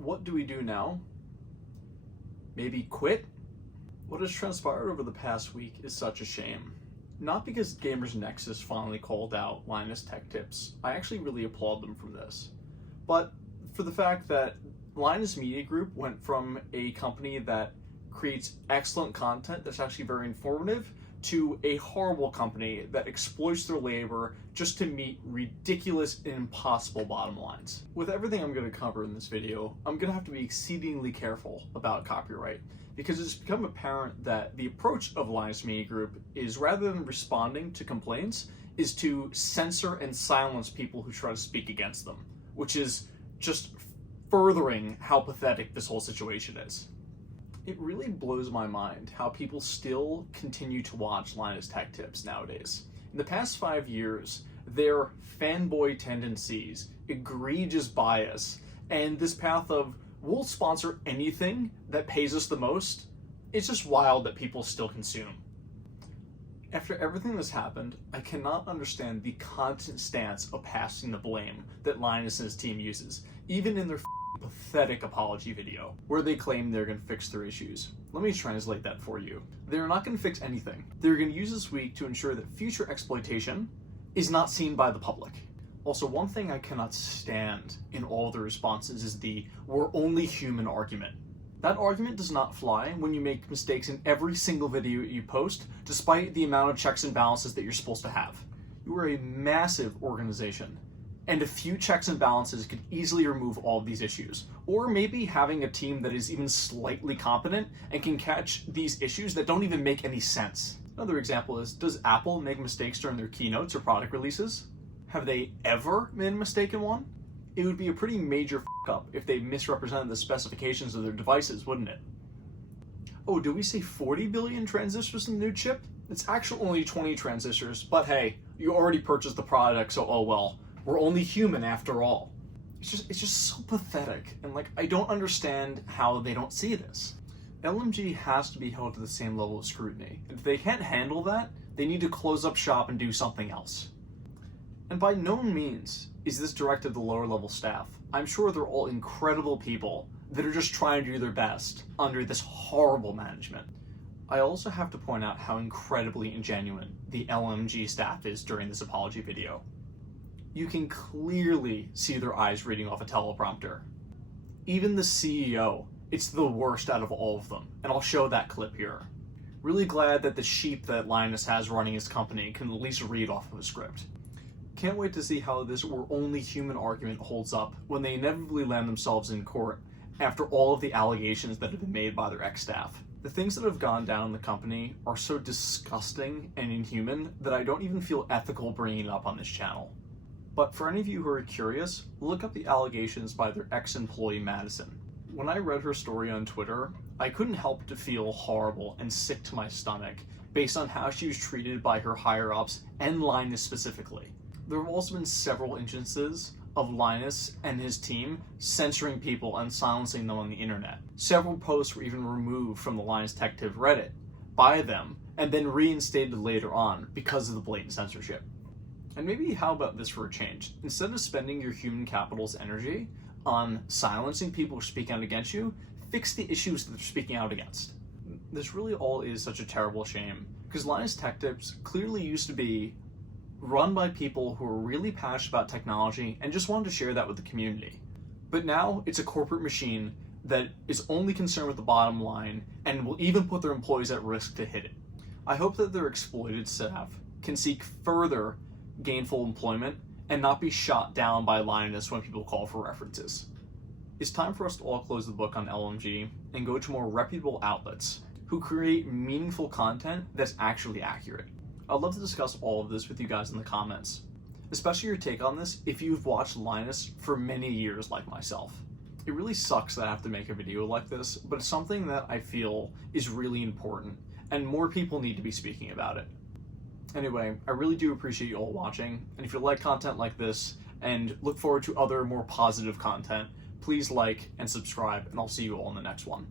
What do we do now? Maybe quit? What has transpired over the past week is such a shame. Not because Gamers Nexus finally called out Linus Tech tips. I actually really applaud them for this. But for the fact that Linus Media Group went from a company that creates excellent content that's actually very informative to a horrible company that exploits their labor just to meet ridiculous and impossible bottom lines. With everything I'm going to cover in this video, I'm going to have to be exceedingly careful about copyright, because it's become apparent that the approach of Linus Media Group is, rather than responding to complaints, is to censor and silence people who try to speak against them, which is just furthering how pathetic this whole situation is. It really blows my mind how people still continue to watch Linus Tech Tips nowadays. In the past 5 years, their fanboy tendencies, egregious bias, and this path of we'll sponsor anything that pays us the most, it's just wild that people still consume. After everything that's happened, I cannot understand the constant stance of passing the blame that Linus and his team uses, even in their pathetic apology video, where they claim they're going to fix their issues. Let me translate that for you. They're not going to fix anything. They're going to use this week to ensure that future exploitation is not seen by the public. Also, one thing I cannot stand in all the responses is the "we're only human" argument. That argument does not fly when you make mistakes in every single video you post, despite the amount of checks and balances that you're supposed to have. You are a massive organization, and a few checks and balances could easily remove all of these issues. Or maybe having a team that is even slightly competent and can catch these issues that don't even make any sense. Another example is, does Apple make mistakes during their keynotes or product releases? Have they ever made a mistake in one? It would be a pretty major f*** up if they misrepresented the specifications of their devices, wouldn't it? Oh, did we say 40 billion transistors in the new chip? It's actually only 20 transistors, but hey, you already purchased the product, so oh well. We're only human after all. It's just so pathetic, and I don't understand how they don't see this. LMG has to be held to the same level of scrutiny, and if they can't handle that, they need to close up shop and do something else. And by no means is this directed at the lower level staff. I'm sure they're all incredible people that are just trying to do their best under this horrible management. I also have to point out how incredibly ingenuine the LMG staff is during this apology video. You can clearly see their eyes reading off a teleprompter. Even the CEO, it's the worst out of all of them, and I'll show that clip here. Really glad that the sheep that Linus has running his company can at least read off of a script. Can't wait to see how this "we're only human" argument holds up when they inevitably land themselves in court after all of the allegations that have been made by their ex-staff. The things that have gone down in the company are so disgusting and inhuman that I don't even feel ethical bringing it up on this channel. But for any of you who are curious, look up the allegations by their ex-employee Madison. When I read her story on Twitter, I couldn't help to feel horrible and sick to my stomach based on how she was treated by her higher-ups and Linus specifically. There have also been several instances of Linus and his team censoring people and silencing them on the internet. Several posts were even removed from the Linus Tech Tip Reddit by them and then reinstated later on because of the blatant censorship. And maybe how about this for a change? Instead of spending your human capital's energy on silencing people who speak out against you, fix the issues that they're speaking out against. This really all is such a terrible shame, because Linus Tech Tips clearly used to be run by people who are really passionate about technology and just wanted to share that with the community. But now it's a corporate machine that is only concerned with the bottom line and will even put their employees at risk to hit it. I hope that their exploited staff can seek further gainful employment and not be shot down by Linus when people call for references. It's time for us to all close the book on LMG and go to more reputable outlets who create meaningful content that's actually accurate. I'd love to discuss all of this with you guys in the comments, especially your take on this if you've watched Linus for many years like myself. It really sucks that I have to make a video like this, but it's something that I feel is really important and more people need to be speaking about it. Anyway, I really do appreciate you all watching, and if you like content like this and look forward to other more positive content, please like and subscribe, and I'll see you all in the next one.